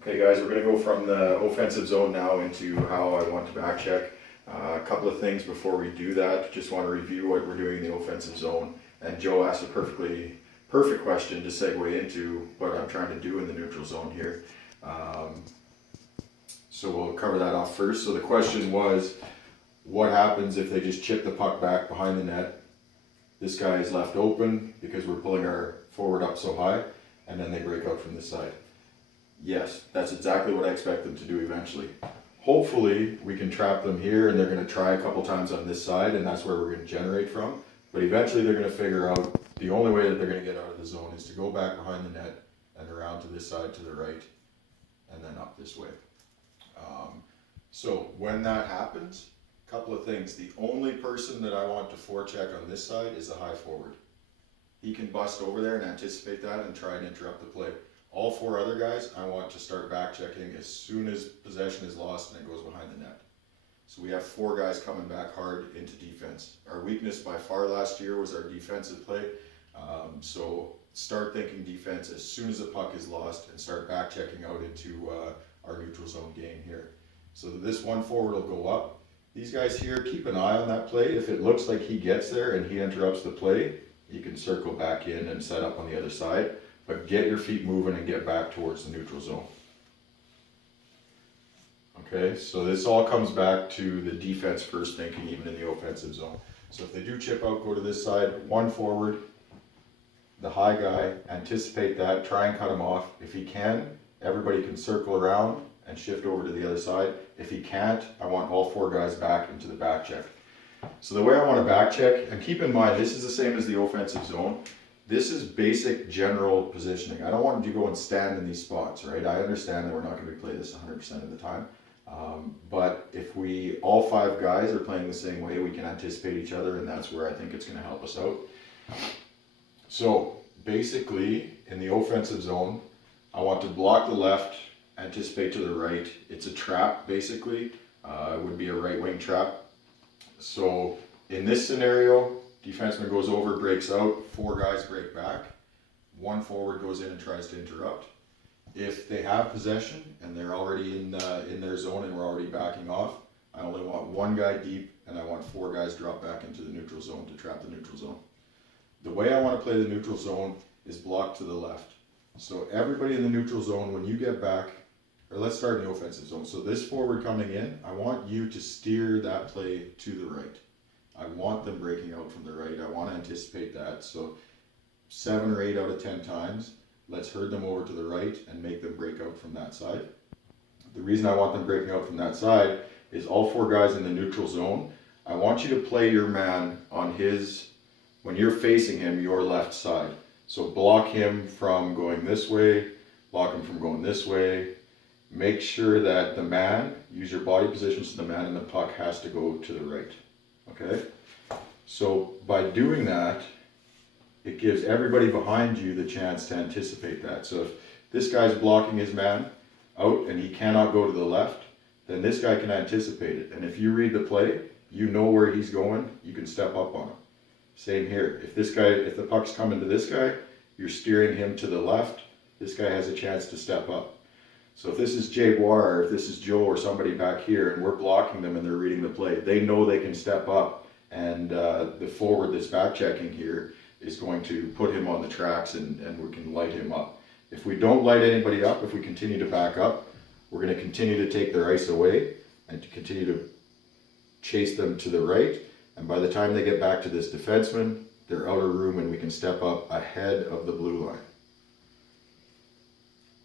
Okay guys, we're going to go from the offensive zone now into how I want to back check. A couple of things before we do that. Just want to review what we're doing in the offensive zone. And Joe asked a perfect question to segue into what I'm trying to do in the neutral zone here. So we'll cover that off first. So the question was, what happens if they just chip the puck back behind the net? This guy is left open because we're pulling our forward up so high, and then they break out from this side. Yes, that's exactly what I expect them to do eventually. Hopefully we can trap them here and they're going to try a couple times on this side, and that's where we're going to generate from. But eventually they're going to figure out the only way that they're going to get out of the zone is to go back behind the net and around to this side to the right and then up this way. So when that happens, a couple of things. The only person that I want to forecheck on this side is the high forward. He can bust over there and anticipate that and try and interrupt the play. All four other guys, I want to start back checking as soon as possession is lost and it goes behind the net. So we have four guys coming back hard into defense. Our weakness by far last year was our defensive play. So start thinking defense as soon as the puck is lost and start back checking out into our neutral zone game here. So this one forward will go up. These guys here, keep an eye on that play. If it looks like he gets there and he interrupts the play, you can circle back in and set up on the other side. But get your feet moving and get back towards the neutral zone. Okay, so this all comes back to the defense first thinking, even in the offensive zone. So if they do chip out, go to this side, one forward, the high guy, anticipate that, try and cut him off. If he can, everybody can circle around and shift over to the other side. If he can't, I want all four guys back into the back check. So the way I want to back check, and keep in mind, this is the same as the offensive zone. This is basic general positioning. I don't want you to go and stand in these spots, right? I understand that we're not going to play this 100% of the time. But if all five guys are playing the same way, we can anticipate each other, and that's where I think it's going to help us out. So basically, in the offensive zone, I want to block the left, anticipate to the right. It's a trap, basically. It would be a right wing trap. So in this scenario, defenseman goes over, breaks out, four guys break back, one forward goes in and tries to interrupt. If they have possession and they're already in their zone and we're already backing off, I only want one guy deep and I want four guys drop back into the neutral zone to trap the neutral zone. The way I want to play the neutral zone is block to the left. So everybody in the neutral zone, when you get back, or let's start in the offensive zone. So this forward coming in, I want you to steer that play to the right. I want them breaking out from the right. I want to anticipate that. So 7 or 8 out of 10 times, let's herd them over to the right and make them break out from that side. The reason I want them breaking out from that side is all four guys in the neutral zone. I want you to play your man on when you're facing him, your left side. So block him from going this way, block him from going this way. Make sure that the man, use your body position so the man in the puck has to go to the right. Okay? So by doing that, it gives everybody behind you the chance to anticipate that. So if this guy's blocking his man out and he cannot go to the left, then this guy can anticipate it. And if you read the play, you know where he's going, you can step up on him. Same here. If the puck's coming to this guy, you're steering him to the left, this guy has a chance to step up. So if this is Jay Boire, or if this is Joe or somebody back here and we're blocking them and they're reading the play, they know they can step up, and the forward that's back checking here is going to put him on the tracks and we can light him up. If we don't light anybody up, if we continue to back up, we're going to continue to take their ice away and to continue to chase them to the right. And by the time they get back to this defenseman, they're out of room and we can step up ahead of the blue line.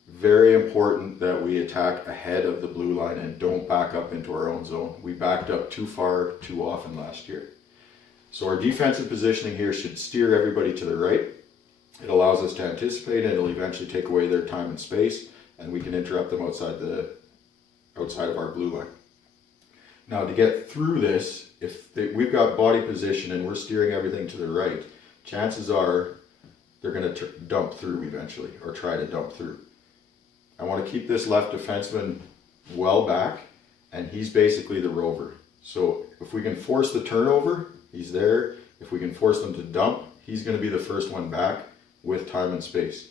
Very important that we attack ahead of the blue line and don't back up into our own zone. We backed up too far too often last year. So our defensive positioning here should steer everybody to the right. It allows us to anticipate and it'll eventually take away their time and space, and we can interrupt them outside of our blue line. Now to get through this, we've got body position and we're steering everything to the right, chances are they're going to dump through eventually, or try to dump through. I want to keep this left defenseman well back, and he's basically the rover. So if we can force the turnover, he's there. If we can force them to dump, he's going to be the first one back with time and space.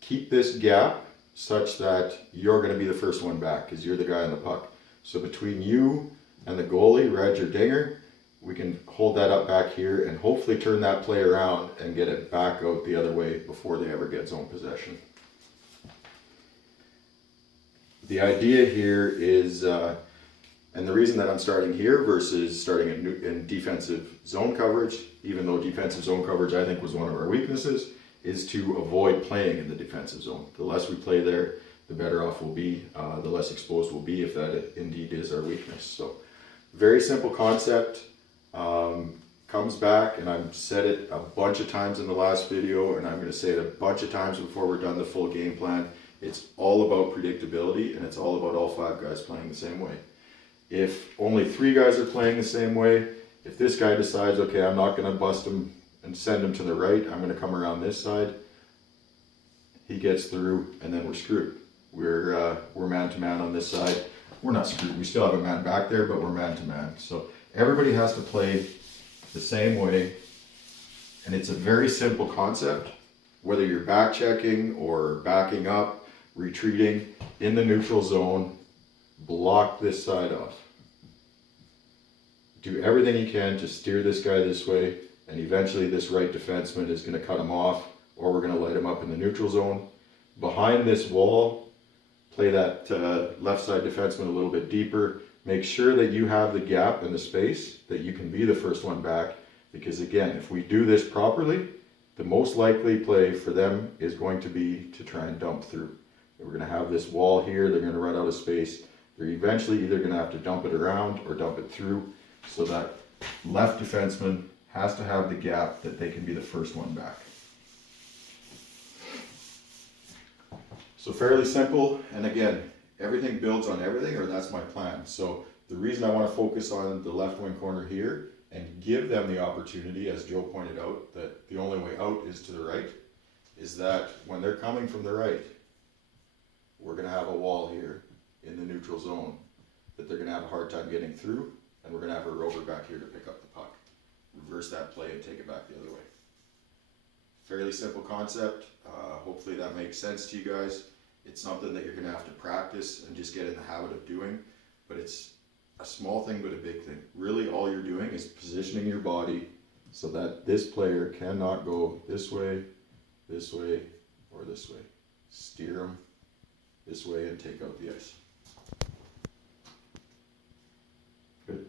Keep this gap such that you're going to be the first one back because you're the guy on the puck. So between you and the goalie, Reg or Dinger, we can hold that up back here and hopefully turn that play around and get it back out the other way before they ever get zone possession. The idea here is, and the reason that I'm starting here versus starting in defensive zone coverage, even though defensive zone coverage I think was one of our weaknesses, is to avoid playing in the defensive zone. The less we play there, the better off we'll be, the less exposed we'll be if that indeed is our weakness. So very simple concept, comes back, and I've said it a bunch of times in the last video, and I'm going to say it a bunch of times before we're done the full game plan. It's all about predictability, and it's all about all 5 guys playing the same way. If only 3 guys are playing the same way, if this guy decides, okay, I'm not going to bust him and send him to the right, I'm going to come around this side, he gets through, and then we're screwed. We're man to man on this side. We're not screwed. We still have a man back there, but we're man to man. So everybody has to play the same way, and it's a very simple concept. Whether you're back checking or backing up, retreating in the neutral zone, block this side off. Do everything you can to steer this guy this way, and eventually this right defenseman is going to cut him off, or we're going to light him up in the neutral zone. Behind this wall, play that left side defenseman a little bit deeper. Make sure that you have the gap and the space that you can be the first one back, because again, if we do this properly, the most likely play for them is going to be to try and dump through. We're going to have this wall here, they're going to run out of space. They're eventually either going to have to dump it around or dump it through, so that left defenseman has to have the gap that they can be the first one back. So fairly simple, and again, everything builds on everything, or that's my plan. So the reason I want to focus on the left wing corner here and give them the opportunity, as Joe pointed out, that the only way out is to the right, is that when they're coming from the right, we're going to have a wall here in the neutral zone that they're going to have a hard time getting through, and we're going to have a rover back here to pick up the puck. Reverse that play and take it back the other way. Fairly simple concept. Hopefully that makes sense to you guys. It's something that you're going to have to practice and just get in the habit of doing, but it's a small thing but a big thing. Really all you're doing is positioning your body so that this player cannot go this way, or this way. Steer them this way and take out the ice. Good.